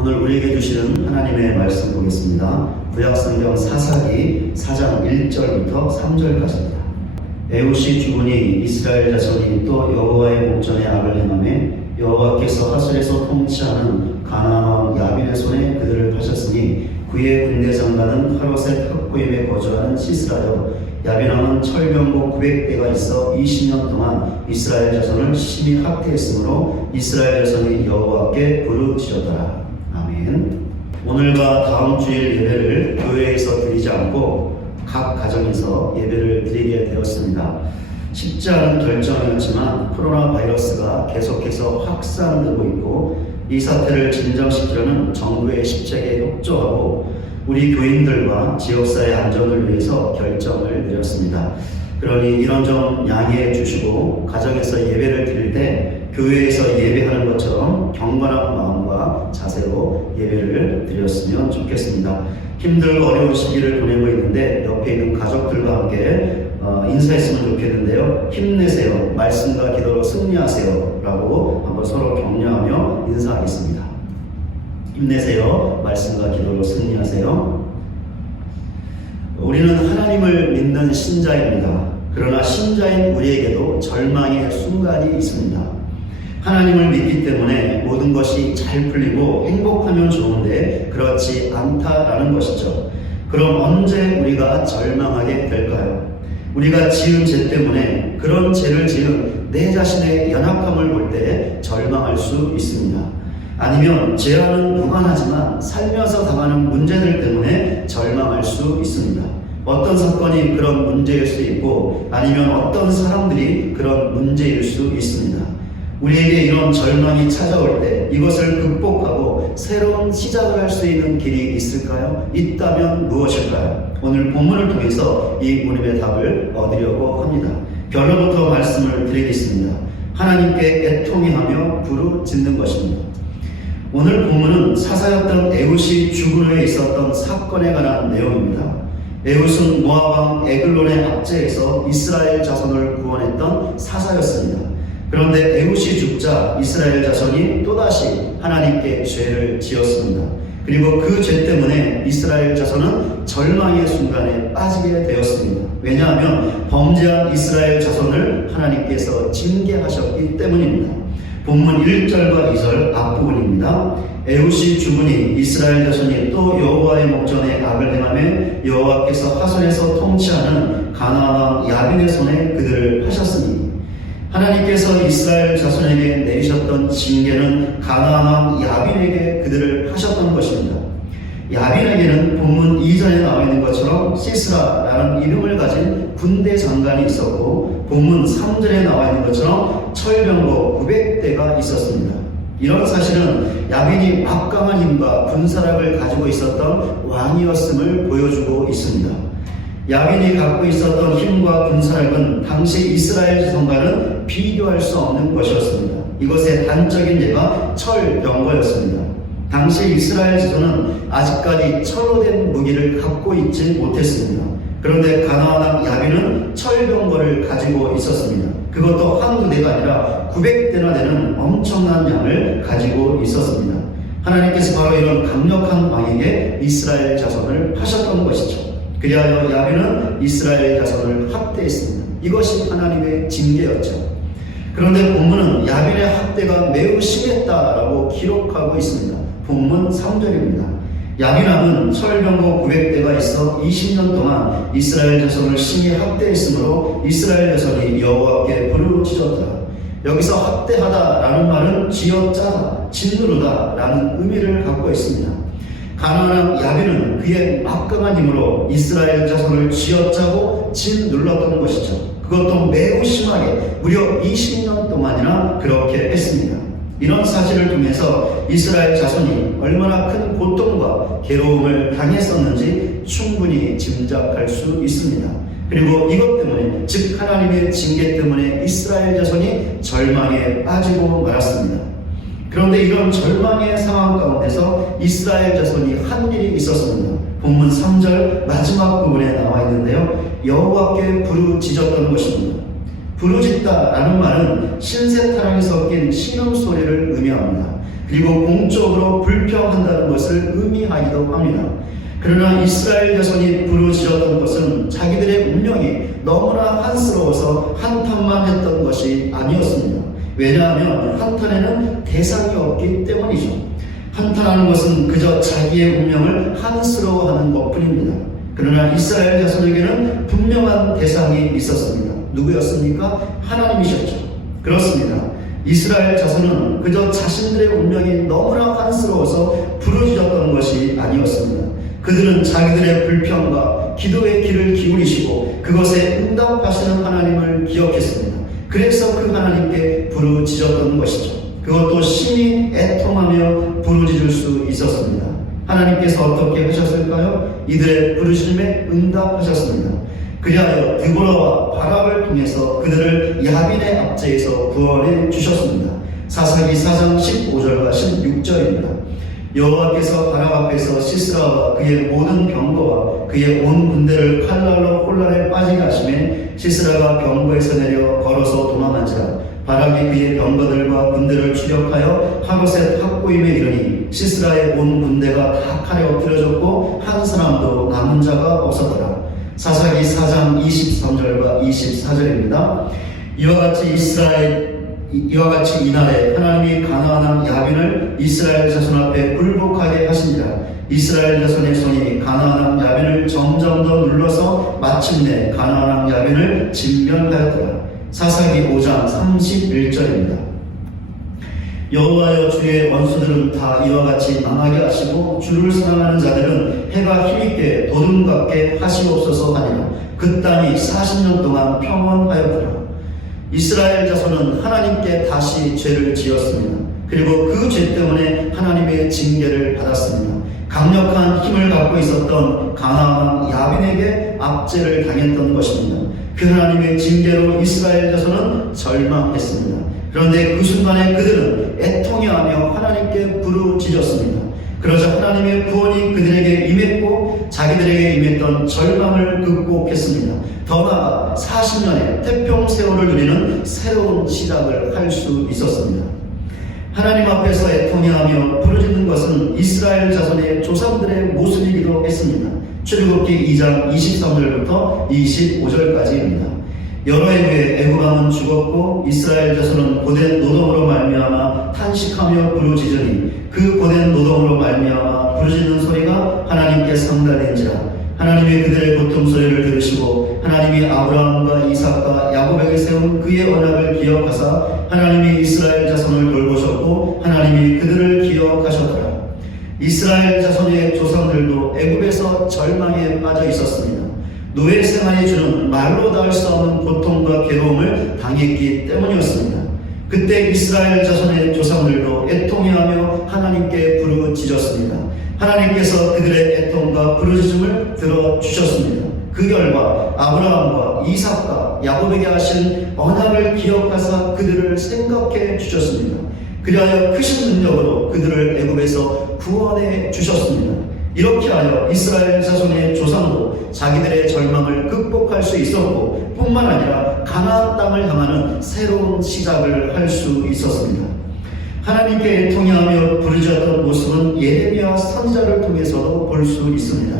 오늘 우리에게 주시는 하나님의 말씀 보겠습니다. 구약성경 사사기 4장 1절부터 3절까지입니다. 에훗이 죽으니 이스라엘 자손이 또 여호와의 목전에 악을 행하매 여호와께서 하술에서 통치하는 가나안 왕 야빈의 손에 그들을 파셨으니 그의 군대 장관은 하롯의 탁고임에 거주하는 시스라여 야빈 왕은 철병거 900대가 있어 20년 동안 이스라엘 자손을 심히 학대했으므로 이스라엘 자손이 여호와께 부르짖었더라. 아멘. 오늘과 다음 주일 예배를 교회에서 드리지 않고 각 가정에서 예배를 드리게 되었습니다. 쉽지 않은 결정이었지만 코로나 바이러스가 계속해서 확산되고 있고 이 사태를 진정시키려는 정부의 실책에 협조하고 우리 교인들과 지역사회 안전을 위해서 결정을 내렸습니다. 그러니 이런 점 양해해 주시고 가정에서 예배를 드릴 때 교회에서 예배하는 것처럼 경건한 마음과 자세로 예배를 드렸으면 좋겠습니다. 힘들고 어려운 시기를 보내고 있는데 옆에 있는 가족들과 함께 인사했으면 좋겠는데요. 힘내세요. 말씀과 기도로 승리하세요. 라고 한번 서로 격려하며 인사하겠습니다. 힘내세요. 말씀과 기도로 승리하세요. 우리는 하나님을 믿는 신자입니다. 그러나 신자인 우리에게도 절망의 순간이 있습니다. 하나님을 믿기 때문에 모든 것이 잘 풀리고 행복하면 좋은데 그렇지 않다라는 것이죠. 그럼 언제 우리가 절망하게 될까요? 우리가 지은 죄 때문에 그런 죄를 지은 내 자신의 연약함을 볼 때 절망할 수 있습니다. 아니면 죄와는 무관하지만 살면서 당하는 문제들 때문에 절망할 수 있습니다. 어떤 사건이 그런 문제일 수 있고 아니면 어떤 사람들이 그런 문제일 수 있습니다. 우리에게 이런 절망이 찾아올 때 이것을 극복하고 새로운 시작을 할 수 있는 길이 있을까요? 있다면 무엇일까요? 오늘 본문을 통해서 이 문의 답을 얻으려고 합니다. 결론부터 말씀을 드리겠습니다. 하나님께 애통해하며 부르짖는 것입니다. 오늘 본문은 사사였던 에훗이 죽은 후에 있었던 사건에 관한 내용입니다. 에훗은 모압 왕 에글론의 압제에서 이스라엘 자손을 구원했던 사사였습니다. 그런데 에훗이 죽자 이스라엘 자손이 또다시 하나님께 죄를 지었습니다. 그리고 그 죄 때문에 이스라엘 자손은 절망의 순간에 빠지게 되었습니다. 왜냐하면 범죄한 이스라엘 자손을 하나님께서 징계하셨기 때문입니다. 본문 1절과 2절 앞부분입니다. 에훗이 죽으니 이스라엘 자손이 또 여호와의 목전에 악을 행하며 여호와께서 하솔에서 통치하는 가나안 왕 야빈의 손에 그들을 파셨으니 하나님께서 이스라엘 자손에게 내리셨던 징계는 가나안 왕 야빈에게 그들을 하셨던 것입니다. 야빈에게는 본문 2절에 나와 있는 것처럼 시스라라는 이름을 가진 군대 장관이 있었고 본문 3절에 나와 있는 것처럼 철병거 900대가 있었습니다. 이런 사실은 야빈이 막강한 힘과 군사력을 가지고 있었던 왕이었음을 보여주고 있습니다. 야빈이 갖고 있었던 힘과 군사력은 당시 이스라엘 자손과는 비교할 수 없는 것이었습니다. 이것의 단적인 예가 철병거였습니다. 당시 이스라엘 자손은 아직까지 철로 된 무기를 갖고 있지 못했습니다. 그런데 가나안 왕 야빈은 철병거를 가지고 있었습니다. 그것도 한두 대가 아니라 900대나 되는 엄청난 양을 가지고 있었습니다. 하나님께서 바로 이런 강력한 왕에게 이스라엘 자손을 파셨던 것이죠. 그리하여 야빈은 이스라엘 자손을 학대했습니다. 이것이 하나님의 징계였죠. 그런데 본문은 야빈의 학대가 매우 심했다라고 기록하고 있습니다. 본문 3절입니다. 야빈 왕은 철병거 900대가 있어 20년 동안 이스라엘 자손을 심히 학대했으므로 이스라엘 자손이 여호와께 부르짖었더라. 여기서 학대하다라는 말은 쥐어짜다, 짓누르다라는 의미를 갖고 있습니다. 가나안 왕 야빈은 그의 막강한 힘으로 이스라엘 자손을 쥐어짜고 짓눌렀던 것이죠. 그것도 매우 심하게 무려 20년 동안이나 그렇게 했습니다. 이런 사실을 통해서 이스라엘 자손이 얼마나 큰 고통과 괴로움을 당했었는지 충분히 짐작할 수 있습니다. 그리고 이것 때문에, 즉 하나님의 징계 때문에 이스라엘 자손이 절망에 빠지고 말았습니다. 그런데 이런 절망의 상황 가운데서 이스라엘 자손이 한 일이 있었습니다. 본문 3절 마지막 부분에 나와 있는데요. 여호와께 부르짖었던 것입니다. 부르짖다라는 말은 신세타랑이 섞인 신음소리를 의미합니다. 그리고 공적으로 불평한다는 것을 의미하기도 합니다. 그러나 이스라엘 자손이 부르짖었던 것은 자기들의 운명이 너무나 한스러워서 한탄만 했던 것이 아니었습니다. 왜냐하면 한탄에는 대상이 없기 때문이죠. 한탄하는 것은 그저 자기의 운명을 한스러워하는 것뿐입니다. 그러나 이스라엘 자손에게는 분명한 대상이 있었습니다. 누구였습니까? 하나님이셨죠. 그렇습니다. 이스라엘 자손은 그저 자신들의 운명이 너무나 한스러워서 부르짖었던 것이 아니었습니다. 그들은 자기들의 불평과 기도의 귀를 기울이시고 그것에 응답하시는 하나님을 기억했습니다. 그래서 그 하나님께 부르짖었던 것이죠. 그것도 심히 애통하며 부르짖을 수 있었습니다. 하나님께서 어떻게 하셨을까요? 이들의 부르짖음에 응답하셨습니다. 그리하여 드보라와 바락을 통해서 그들을 야빈의 압제에서 구원해 주셨습니다. 사사기 4장 15절과 16절입니다. 여호와께서 바락 앞에서 시스라와 그의 모든 병거와 그의 온 군대를 칼날로 혼란에 빠지게 하시매 시스라가 병거에서 내려 걸어서 도망한지라 바락이 그의 병거들과 군대를 추격하여 하롯의 탁고임에 이르니 시스라의 온 군대가 다 칼에 엎드려졌고 한 사람도 남은 자가 없었더라. 사사기 4장 23절과 24절입니다. 이와 같이 이날에 하나님이 가나안 왕 야빈을 이스라엘 자손 앞에 굴복하게 하시니라. 이스라엘 자손의 손이 가나안 왕 야빈을 점점 더 눌러서 마침내 가나안 왕 야빈을 진멸하였더라. 사사기 5장 31절입니다. 여호와여 주의 원수들은 다 이와 같이 망하게 하시고 주를 사랑하는 자들은 해가 힘있게 도둠 같게 하시옵소서 하니라. 그 땅이 40년 동안 평온하였더라. 이스라엘 자손은 하나님께 다시 죄를 지었습니다. 그리고 그 죄 때문에 하나님의 징계를 받았습니다. 강력한 힘을 갖고 있었던 가나안 왕 야빈에게 압제를 당했던 것입니다. 그 하나님의 징계로 이스라엘 자손은 절망했습니다. 그런데 그 순간에 그들은 애통해하며 하나님께 부르짖었습니다. 그러자 하나님의 구원이 그들에게 임했고 자기들에게 임했던 절망을 극복했습니다. 더 나아가 40년의 태평세월을 누리는 새로운 시작을 할 수 있었습니다. 하나님 앞에서 애통해하며 부르짖는 것은 이스라엘 자손의 조상들의 모습이기도 했습니다. 출애굽기 2장 23절부터 25절까지입니다. 여러 해 후에 애굽 왕은 죽었고 이스라엘 자손은 고된 노동으로 말미암아 탄식하며 부르짖으니 그 고된 노동으로 말미암아 부르짖는 소리가 하나님께 상달된지라. 하나님이 그들의 고통 소리를 들으시고 하나님이 아브라함과 이삭과 야곱에게 세운 그의 언약을 기억하사 하나님이 이스라엘 자손을 돌보셨고 하나님이 그들을 기억하셨더라. 이스라엘 자손의 조상들도 애굽에서 절망에 빠져 있었습니다. 노예 생활이 주는 말로 닿을 수 없는 고통과 괴로움을 당했기 때문이었습니다. 그때 이스라엘 자손의 조상들도 애통해하며 하나님께 부르짖었습니다. 하나님께서 그들의 애통과 부르짖음을 들어주셨습니다. 그 결과 아브라함과 이삭과 야곱에게 하신 언약을 기억하사 그들을 생각해 주셨습니다. 그리하여 크신 능력으로 그들을 애굽에서 구원해 주셨습니다. 이렇게 하여 이스라엘 자손의 조상도 자기들의 절망을 극복할 수 있었고 뿐만 아니라 가나안 땅을 향하는 새로운 시작을 할 수 있었습니다. 하나님께 애통해하며 부르짖었던 모습은 예레미야 선지자를 통해서도 볼 수 있습니다.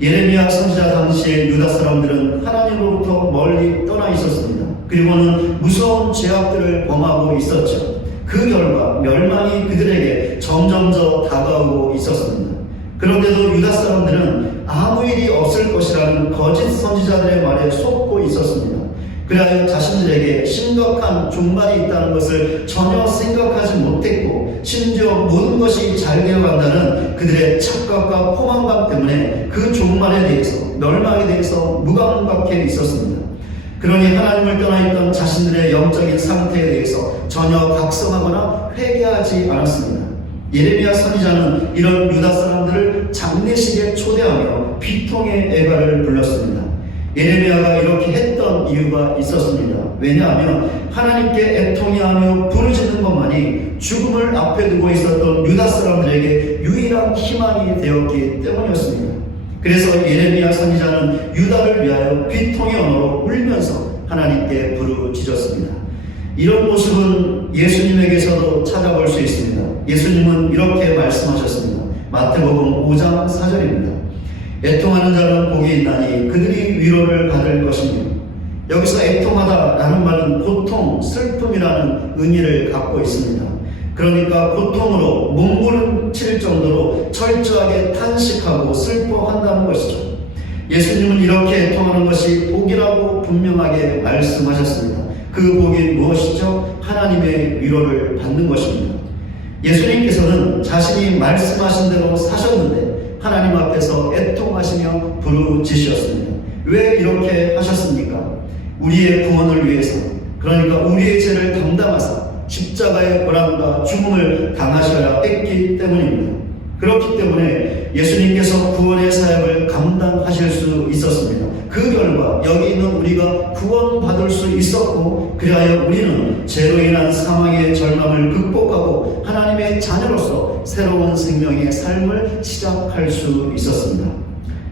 예레미야 선지자 당시에 유다 사람들은 하나님으로부터 멀리 떠나 있었습니다. 그리고는 무서운 죄악들을 범하고 있었죠. 그 결과 멸망이 그들에게 점점 더 다가오고 있었습니다. 그런데도 유다 사람들은 아무 일이 없을 것이라는 거짓 선지자들의 말에 속고 있었습니다. 그리하여 자신들에게 심각한 종말이 있다는 것을 전혀 생각하지 못했고 심지어 모든 것이 잘 되어간다는 그들의 착각과 포만감 때문에 그 종말에 대해서 멸망에 대해서 무감각해 있었습니다. 그러니 하나님을 떠나 있던 자신들의 영적인 상태에 대해서 전혀 각성하거나 회개하지 않았습니다. 예레미야 선지자는 이런 유다 사람들을 장례식에 초대하며 비통의 애가를 불렀습니다. 예레미야가 이렇게 했던 이유가 있었습니다. 왜냐하면 하나님께 애통해하며 부르짖는 것만이 죽음을 앞에 두고 있었던 유다 사람들에게 유일한 희망이 되었기 때문이었습니다. 그래서 예레미야 선지자는 유다를 위하여 비통의 언어로 울면서 하나님께 부르짖었습니다. 이런 모습은 예수님에게서도 찾아볼 수 있습니다. 예수님은 이렇게 말씀하셨습니다. 마태복음 5장 4절입니다. 애통하는 자는 복이 있나니 그들이 위로를 받을 것이며, 여기서 애통하다라는 말은 고통, 슬픔이라는 의미를 갖고 있습니다. 그러니까 고통으로 몸부림칠 정도로 철저하게 탄식하고 슬퍼한다는 것이죠. 예수님은 이렇게 애통하는 것이 복이라고 분명하게 말씀하셨습니다. 그 복이 무엇이죠? 하나님의 위로를 받는 것입니다. 예수님께서는 자신이 말씀하신 대로 사셨는데 하나님 앞에서 애통하시며 부르짖으셨습니다. 왜 이렇게 하셨습니까? 우리의 구원을 위해서, 그러니까 우리의 죄를 담당하사 십자가의 고난과 죽음을 당하셔야 했기 때문입니다. 그렇기 때문에 예수님께서 구원의 사역을 감당하실 수 있었습니다. 그 결과 여기 있는 우리가 구원받을 수 있었고, 그리하여 우리는 죄로 인한 사망의 절망을 극복하고 하나님의 자녀로서 새로운 생명의 삶을 시작할 수 있었습니다.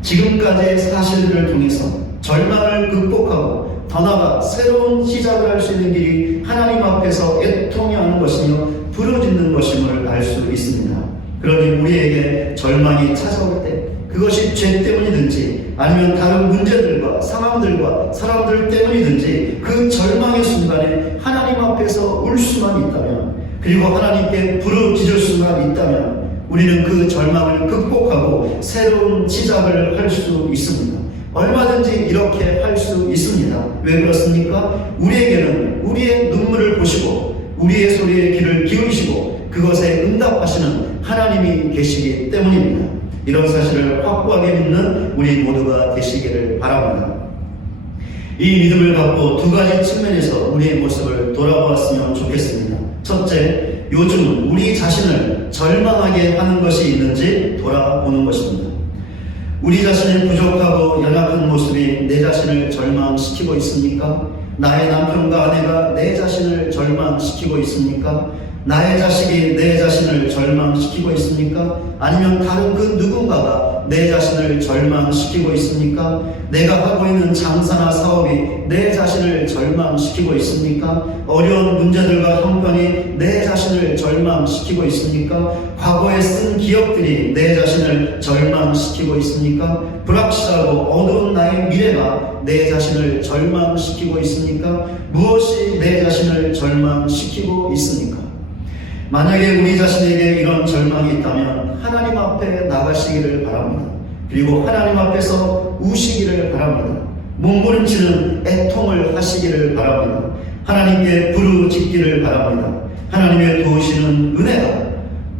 지금까지의 사실들을 통해서 절망을 극복하고 더 나아가 새로운 시작을 할 수 있는 길이 하나님 앞에서 애통해 하는 것이며 부르짖는 것임을 알 수 있습니다. 그러니 우리에게 절망이 찾아올 때, 그것이 죄 때문이든지 아니면 다른 문제들과 상황들과 사람들 때문이든지 그 절망의 순간에 하나님 앞에서 울 수만 있다면, 그리고 하나님께 부르짖을 수만 있다면 우리는 그 절망을 극복하고 새로운 시작을 할 수 있습니다. 얼마든지 이렇게 할 수 있습니다. 왜 그렇습니까? 우리에게는 우리의 눈물을 보시고 우리의 소리에 귀를 기울이시고 그것에 응답하시는 하나님이 계시기 때문입니다. 이런 사실을 확고하게 믿는 우리 모두가 되시기를 바랍니다. 이 믿음을 갖고 두 가지 측면에서 우리의 모습을 돌아보았으면 좋겠습니다. 첫째, 요즘 우리 자신을 절망하게 하는 것이 있는지 돌아보는 것입니다. 우리 자신의 부족하고 연약한 모습이 내 자신을 절망시키고 있습니까? 나의 남편과 아내가 내 자신을 절망시키고 있습니까? 나의 자식이 내 자신을 절망시키고 있습니까? 아니면 다른 그 누군가가 내 자신을 절망시키고 있습니까? 내가 하고 있는 장사나 사업이 내 자신을 절망시키고 있습니까? 어려운 문제들과 형편이 내 자신을 절망시키고 있습니까? 과거에 쓴 기억들이 내 자신을 절망시키고 있습니까? 불확실하고 어두운 나의 미래가 내 자신을 절망시키고 있습니까? 무엇이 내 자신을 절망시키고 있습니까? 만약에 우리 자신에게 이런 절망이 있다면 하나님 앞에 나가시기를 바랍니다. 그리고 하나님 앞에서 우시기를 바랍니다. 몸부림치는 애통을 하시기를 바랍니다. 하나님께 부르짖기를 바랍니다. 하나님의 도우시는 은혜가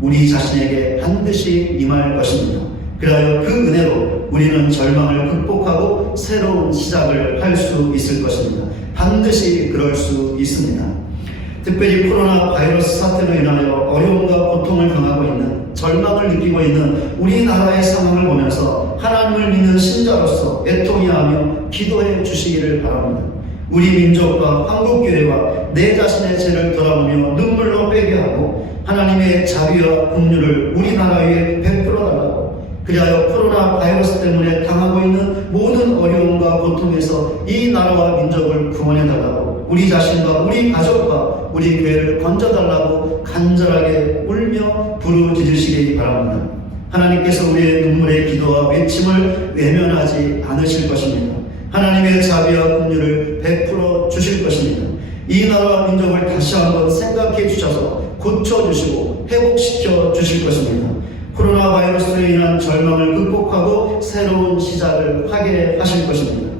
우리 자신에게 반드시 임할 것입니다. 그리하여 그 은혜로 우리는 절망을 극복하고 새로운 시작을 할 수 있을 것입니다. 반드시 그럴 수 있습니다. 특별히 코로나 바이러스 사태로 인하여 어려움과 고통을 당하고 있는, 절망을 느끼고 있는 우리나라의 상황을 보면서 하나님을 믿는 신자로서 애통해하며 기도해 주시기를 바랍니다. 우리 민족과 한국교회와 내 자신의 죄를 돌아보며 눈물로 회개하고 하나님의 자비와 긍휼을 우리나라 위에 베풀어 달라고, 그리하여 코로나 바이러스 때문에 당하고 있는 모든 어려움과 고통에서 이 나라와 민족을 구원해 달라고, 우리 자신과 우리 가족과 우리 교회를 건져달라고 간절하게 울며 부르짖으시기 바랍니다. 하나님께서 우리의 눈물의 기도와 외침을 외면하지 않으실 것입니다. 하나님의 자비와 긍휼을 베풀어 주실 것입니다. 이 나라와 민족을 다시 한번 생각해 주셔서 고쳐주시고 회복시켜 주실 것입니다. 코로나 바이러스로 인한 절망을 극복하고 새로운 시작을 하게 하실 것입니다.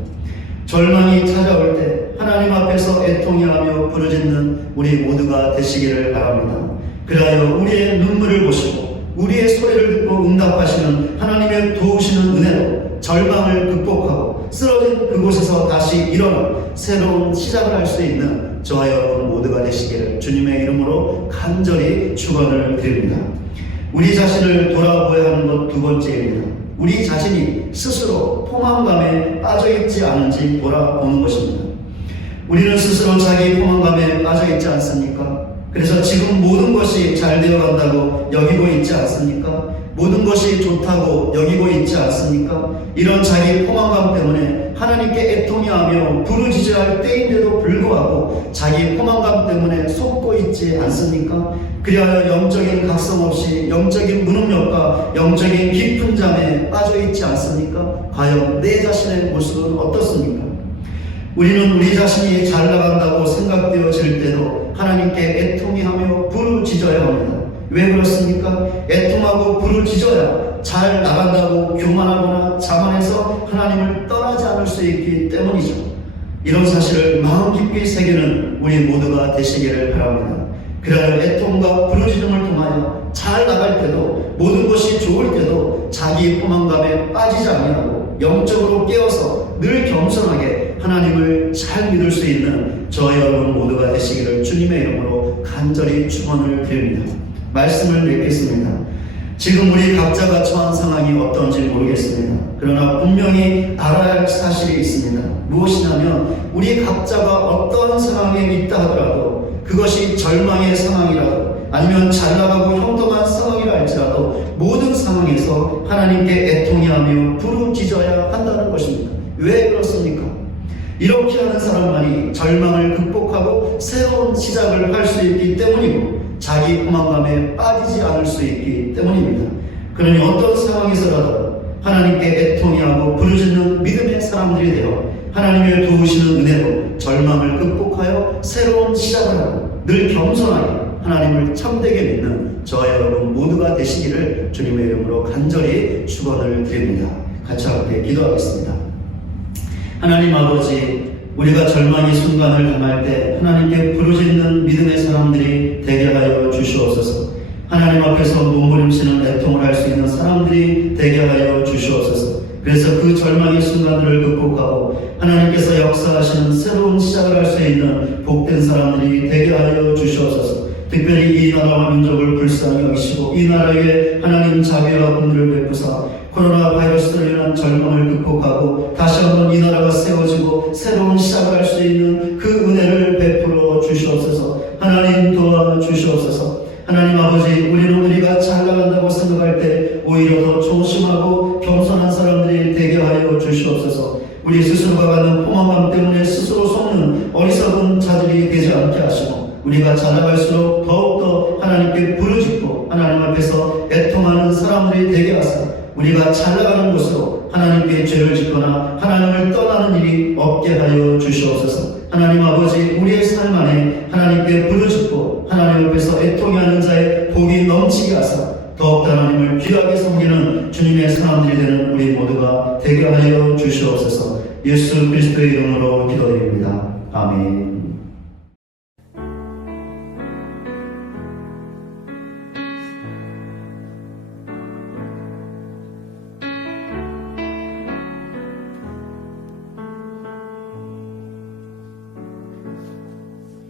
절망이 찾아올 때 하나님 앞에서 애통해하며 부르짖는 우리 모두가 되시기를 바랍니다. 그리하여 우리의 눈물을 보시고 우리의 소리를 듣고 응답하시는 하나님의 도우시는 은혜로 절망을 극복하고 쓰러진 그곳에서 다시 일어나 새로운 시작을 할 수 있는 저와 여러분 모두가 되시기를 주님의 이름으로 간절히 축원을 드립니다. 우리 자신을 돌아보아야 하는 것 두 번째입니다. 우리 자신이 스스로 포만감에 빠져있지 않은지 돌아보는 것입니다. 우리는 스스로 자기 포만감에 빠져있지 않습니까? 그래서 지금 모든 것이 잘 되어간다고 여기고 있지 않습니까? 모든 것이 좋다고 여기고 있지 않습니까? 이런 자기 포만감 때문에 하나님께 애통해하며 부르짖어야 할 때인데도 불구하고 자기 포만감 때문에 속고 있지 않습니까? 그리하여 영적인 각성 없이 영적인 무능력과 영적인 깊은 잠에 빠져 있지 않습니까? 과연 내 자신의 모습은 어떻습니까? 우리는 우리 자신이 잘 나간다고 생각되어질 때도 하나님께 애통해하며 부르짖어야 합니다. 왜 그렇습니까? 애통하고 부르짖어야 잘 나간다고 교만하거나 자만해서 하나님을 떠나지 않을 수 있기 때문이죠. 이런 사실을 마음 깊이 새기는 우리 모두가 되시기를 바랍니다. 그러나 애통과 부르짖음을 통하여 잘 나갈 때도 모든 것이 좋을 때도 자기 포만감에 빠지지 아니하고 영적으로 깨어서 늘 겸손하게 하나님을 잘 믿을 수 있는 저 여러분 모두가 되시기를 주님의 이름으로 간절히 축원을 드립니다. 말씀을 맺겠습니다. 지금 우리 각자가 처한 상황이 어떤지 모르겠습니다. 그러나 분명히 알아야 할 사실이 있습니다. 무엇이냐면 우리 각자가 어떤 상황에 있다 하더라도 그것이 절망의 상황이라도 아니면 잘나가고 형통한 상황이라 할지라도 모든 상황에서 하나님께 애통해하며 부르짖어야 한다는 것입니다. 왜 그렇습니까? 이렇게 하는 사람만이 절망을 극복하고 새로운 시작을 할 수 있기 때문이고 자기 포만감에 빠지지 않을 수 있기 때문입니다. 그러니 어떤 상황에서라도 하나님께 애통해하고 부르짖는 믿음의 사람들이 되어 하나님의 도우시는 은혜로 절망을 극복하여 새로운 시작을 하고 늘 겸손하게 하나님을 참되게 믿는 저와 여러분 모두가 되시기를 주님의 이름으로 간절히 축원을 드립니다. 같이 함께 기도하겠습니다. 하나님 아버지, 우리가 절망의 순간을 당할 때 하나님께 부르짖는 믿음의 사람들이 되게 하여 주시옵소서. 하나님 앞에서 몸부림치는 애통을 할 수 있는 사람들이 되게 하여 주시옵소서. 그래서 그 절망의 순간들을 극복하고 하나님께서 역사하시는 새로운 시작을 할 수 있는 복된 사람들이 되게 하여 주시옵소서. 특별히 이 나라와 민족을 불쌍히 여기시고 이 나라에 하나님 자비와 긍휼을 베푸사 코로나 바이러스로 인한 절망을 극복하고 다시 한번 이 나라가 세워지고 새로운 시작을 할 수 있는 그 은혜를 베풀어 주시옵소서. 하나님 도와주시옵소서. 하나님 아버지, 우리는 우리가 잘 나간다고 생각할 때 오히려 더 조심하고 겸손한 사람들이 되게 하여 주시옵소서. 우리 스스로가 갖는 포만감 때문에 스스로 속는 어리석은 자들이 되지 않게 하시고 우리가 자라갈수록 더욱더 하나님께 부르짖고 하나님 앞에서 애통하는 사람들이 되게 하사 우리가 잘 나가는 곳으로 하나님께 죄를 짓거나 하나님을 떠나는 일이 없게 하여 주시옵소서. 하나님 아버지, 우리의 삶 안에 하나님께 부르짖고 하나님 앞에서 애통해하는 자의 복이 넘치게 하사 더욱더 하나님을 귀하게 섬기는 주님의 사람들이 되는 우리 모두가 되게 하여 주시옵소서. 예수 그리스도의 이름으로 기도드립니다. 아멘.